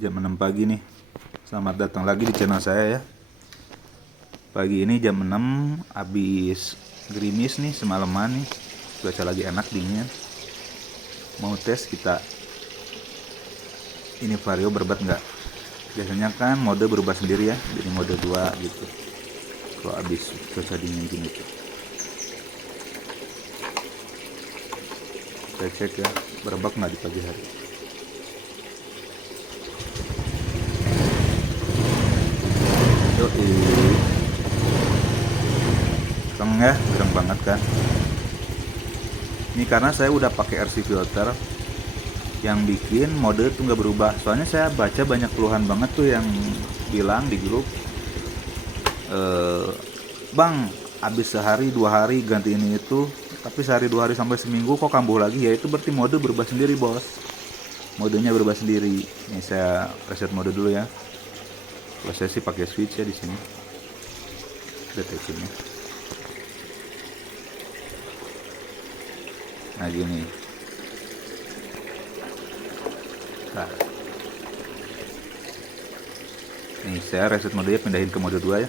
Jam 6 pagi nih. Selamat datang lagi di channel saya ya. Pagi ini jam 6, habis gerimis nih semalaman nih. Cuaca lagi enak dingin. Mau tes kita ini vario berbat nggak? Biasanya kan mode berubah sendiri ya, jadi mode 2 gitu. Kalau habis cuaca dingin gini tuh. Kita cek ya, berebak nggak di pagi hari. Yoi. Keren ya, keren banget kan. Ini karena saya udah pakai RC filter yang bikin mode tuh nggak berubah. Soalnya saya baca banyak keluhan banget tuh yang bilang di grup, Bang, habis sehari 2 hari ganti ini itu, tapi sehari 2 hari sampai seminggu kok kambuh lagi. Ya itu berarti mode berubah sendiri bos. Modenya berubah sendiri. Ini saya reset mode dulu ya. Kalau saya sih pakai switch ya di sini. Deteksinya. Nah gini. Nah, nih saya reset modenya, pindahin ke mode 2 ya.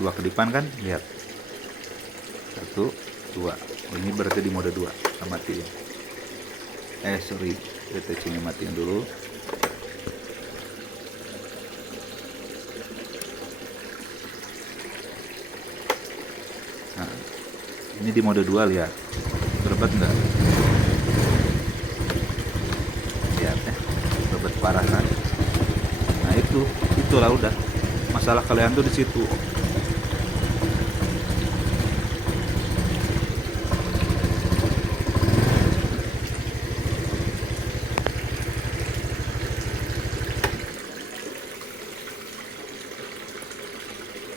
Dua kedipan kan, lihat. 1, 2. Oh, ini berarti di mode 2. Kita matiin. Sorry, deteksinya matiin dulu. Nah, ini di mode 2, lihat. Berbet enggak? Lihat ya, berbet parah kan? Nah itulah udah. Masalah kalian tuh di situ.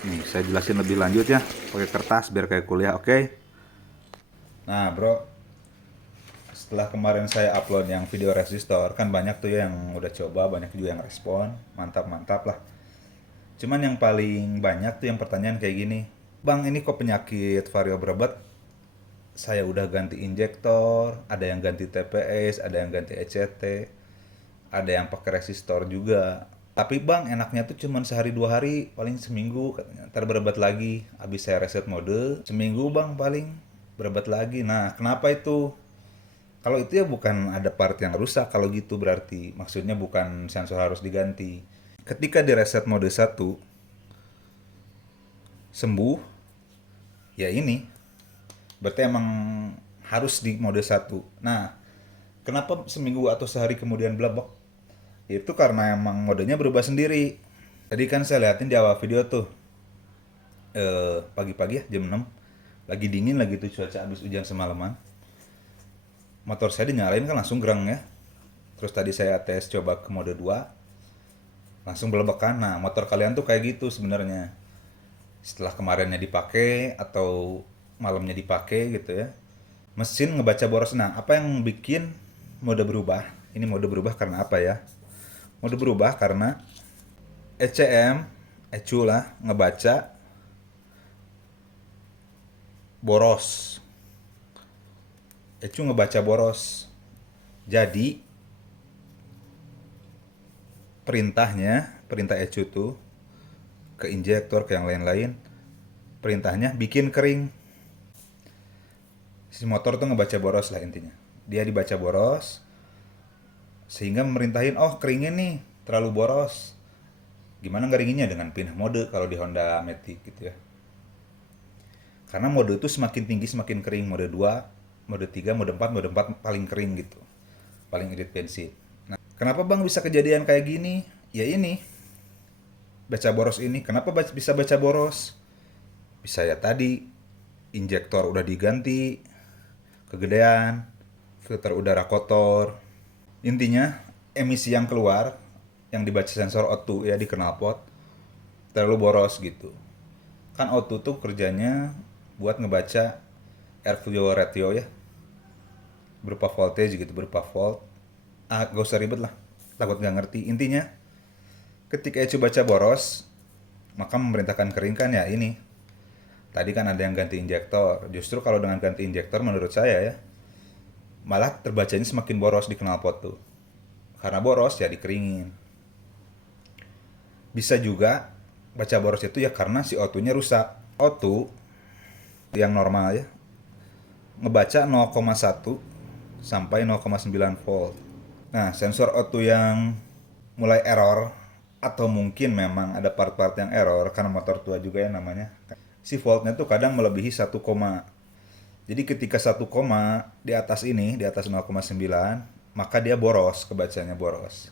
Nih, saya jelasin lebih lanjut ya, pakai kertas biar kayak kuliah, oke? Nah, bro, setelah kemarin saya upload yang video resistor, kan banyak tuh ya yang udah coba, banyak juga yang respon, mantap-mantap lah. Cuman yang paling banyak tuh yang pertanyaan kayak gini, Bang, ini kok penyakit vario berobat? Saya udah ganti injektor, ada yang ganti TPS, ada yang ganti ECT, ada yang pakai resistor juga. Tapi bang, enaknya tuh cuman sehari 2 hari, paling seminggu katanya. Ntar berobat lagi, habis saya reset mode, seminggu bang paling berobat lagi. Nah, kenapa itu? Kalau itu ya bukan ada part yang rusak, kalau gitu berarti maksudnya bukan sensor harus diganti. Ketika di reset mode 1 sembuh, ya ini berarti emang harus di mode 1. Nah, kenapa seminggu atau sehari kemudian blabok? Itu karena emang modenya berubah sendiri. Tadi kan saya liatin di awal video tuh, pagi-pagi ya jam 6, lagi dingin lagi tuh cuaca habis hujan semalaman. Motor saya dinyalain kan langsung gereng ya. Terus tadi saya tes coba ke mode 2, langsung belebekan. Nah, motor kalian tuh kayak gitu sebenarnya. Setelah kemarinnya dipakai atau malamnya dipakai gitu ya, mesin ngebaca boros. Nah, apa yang bikin mode berubah? Ini mode berubah karena apa ya? Mode berubah karena ECM, ECU lah, ngebaca boros. ECU ngebaca boros. Jadi perintah ECU tuh ke injektor, ke yang lain-lain, perintahnya bikin kering. Si motor tuh ngebaca boros lah intinya. Dia dibaca boros, sehingga memerintahin, oh keringnya nih, terlalu boros. Gimana ngeringinnya? Dengan pindah mode kalau di Honda Matic gitu ya. Karena mode itu semakin tinggi semakin kering. Mode 2, mode 3, mode 4 paling kering gitu. Paling irit bensin. Nah, kenapa bang bisa kejadian kayak gini? Ya ini, baca boros ini. Kenapa bisa baca boros? Bisa ya tadi, injektor udah diganti, kegedean, filter udara kotor. Intinya, emisi yang keluar, yang dibaca sensor O2 ya di knalpot, terlalu boros gitu. Kan O2 tuh kerjanya buat ngebaca airflow ratio ya, berupa voltage gitu, berupa volt. Gak usah ribet lah, takut gak ngerti. Intinya, ketika ECU baca boros, maka memerintahkan kering kan ya ini. Tadi kan ada yang ganti injektor. Justru kalau dengan ganti injektor menurut saya ya, malah terbacanya semakin boros di knalpot tuh. Karena boros ya dikeringin. Bisa juga baca boros itu ya karena si O2-nya rusak. O2 yang normal ya, ngebaca 0,1 sampai 0,9 volt. Nah, sensor O2 yang mulai error atau mungkin memang ada part-part yang error karena motor tua juga ya namanya. Si voltnya tuh kadang melebihi 1, jadi ketika 1, di atas ini, di atas 0,9, maka dia boros, kebacanya boros.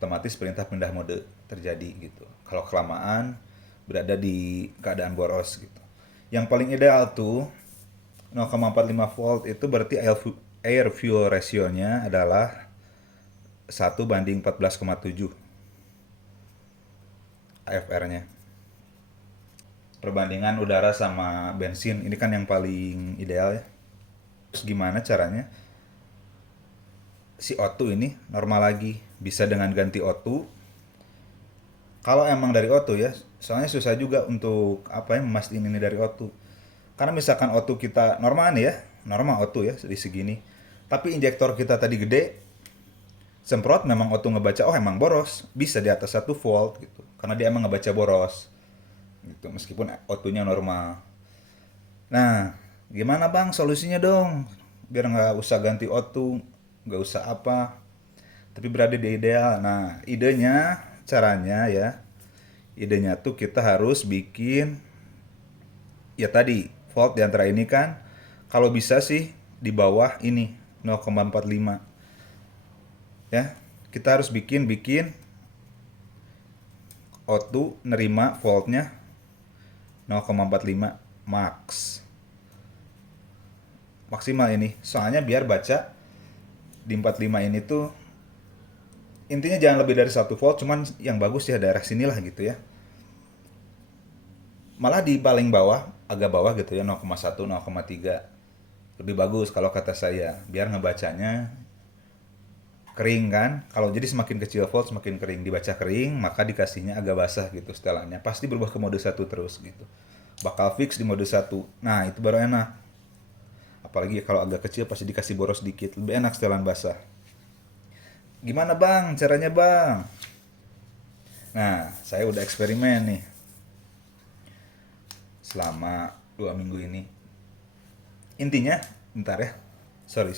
Otomatis perintah pindah mode terjadi gitu. Kalau kelamaan berada di keadaan boros gitu. Yang paling ideal tuh 0,45 volt itu berarti air fuel ratio-nya adalah 1:14,7 AFR-nya. Perbandingan udara sama bensin ini kan yang paling ideal ya. Terus gimana caranya si O2 ini normal lagi? Bisa dengan ganti O2. Kalau emang dari O2 ya, soalnya susah juga untuk memastikan ini dari O2. Karena misalkan O2 kita normal nih ya, normal O2 ya di segini. Tapi injektor kita tadi gede, semprot memang O2 ngebaca emang boros, bisa di atas 1 volt gitu. Karena dia emang ngebaca boros. Gitu, meskipun O2-nya normal. Nah, gimana bang solusinya dong? Biar nggak usah ganti O2, nggak usah apa, tapi berada di ideal. Nah, caranya ya, idenya tuh kita harus bikin, ya tadi, volt di antara ini kan, kalau bisa sih di bawah ini, 0,45. Ya, kita harus bikin O2 nerima voltnya 0,45 maksimal ini, soalnya biar baca di 45 ini tuh intinya jangan lebih dari 1 volt, cuman yang bagus ya daerah sinilah gitu ya, malah di paling bawah, agak bawah gitu ya, 0,1 0,3 lebih bagus kalau kata saya, biar ngebacanya kering kan. Kalau jadi semakin kecil volt semakin kering, dibaca kering maka dikasihnya agak basah gitu setelannya, pasti berubah ke mode 1 terus gitu, bakal fix di mode 1. Nah itu baru enak, apalagi kalau agak kecil pasti dikasih boros dikit, lebih enak setelan basah. Gimana bang caranya bang? Nah saya udah eksperimen nih selama 2 minggu ini. Intinya bentar ya, sorry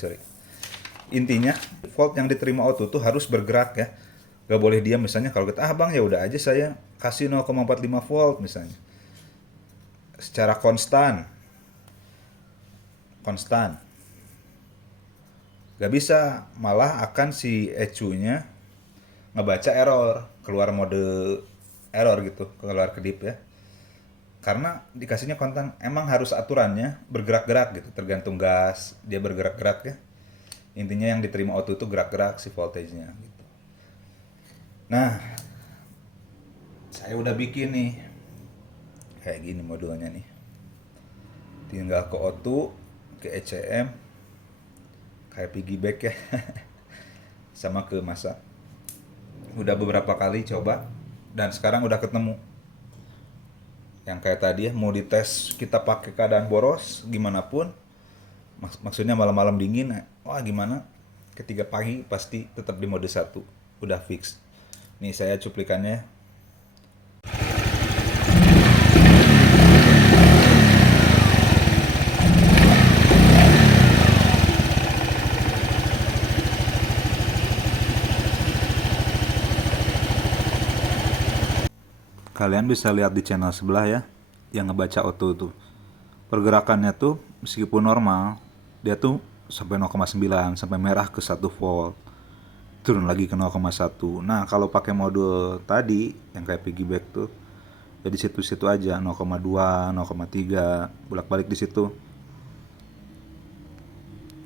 intinya volt yang diterima O2 tuh harus bergerak ya, gak boleh diam. Misalnya kalau kita bang ya udah aja saya kasih 0,45 volt misalnya secara konstan gak bisa, malah akan si ECU-nya ngebaca error, keluar mode error gitu, keluar kedip ya, karena dikasihnya kontan. Emang harus aturannya bergerak-gerak gitu, tergantung gas dia bergerak-gerak ya. Intinya yang diterima O2 itu gerak-gerak si voltage-nya gitu. Nah, saya udah bikin nih kayak gini modulnya nih, tinggal ke O2, ke ECM, kayak piggyback ya sama ke masa. Udah beberapa kali coba dan sekarang udah ketemu yang kayak tadi ya, mau dites kita pakai keadaan boros gimana pun, maksudnya malam-malam dingin, wah gimana, ketiga pagi pasti tetap di mode 1, udah fix. Nih saya cuplikannya. Kalian bisa lihat di channel sebelah ya, yang ngebaca O2 tuh. Pergerakannya tuh meskipun normal, dia tuh sampai 0,9, sampai merah ke 1 volt. Turun lagi ke 0,1. Nah, kalau pakai modul tadi yang kayak piggyback tuh, ya di situ-situ aja, 0,2, 0,3, bolak-balik di situ.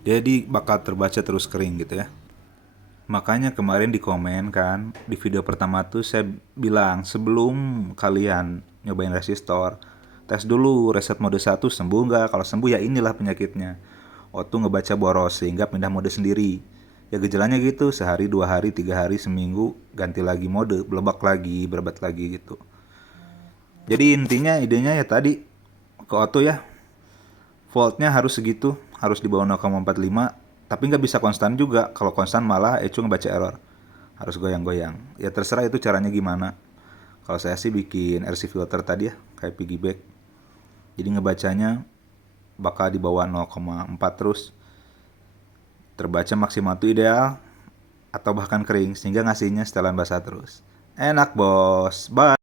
Jadi bakal terbaca terus kering gitu ya. Makanya kemarin di komen kan, di video pertama tuh saya bilang sebelum kalian nyobain resistor, tes dulu reset mode 1 sembuh nggak. Kalau sembuh ya inilah penyakitnya, O2 ngebaca boros sehingga pindah mode sendiri. Ya gejalanya gitu, sehari, 2 hari, 3 hari, seminggu ganti lagi mode, berobat lagi gitu. Jadi intinya idenya ya tadi, ke auto ya, voltnya harus segitu, harus di bawah 0,45, tapi nggak bisa konstan juga. Kalau konstan malah Ecu ngebaca error, harus goyang-goyang. Ya terserah itu caranya gimana. Kalau saya sih bikin RC filter tadi ya, kayak piggyback. Jadi ngebacanya bakal di bawah 0,4 terus. Terbaca maksimal itu ideal, atau bahkan kering, sehingga ngasihnya setelan basah terus. Enak bos, bye.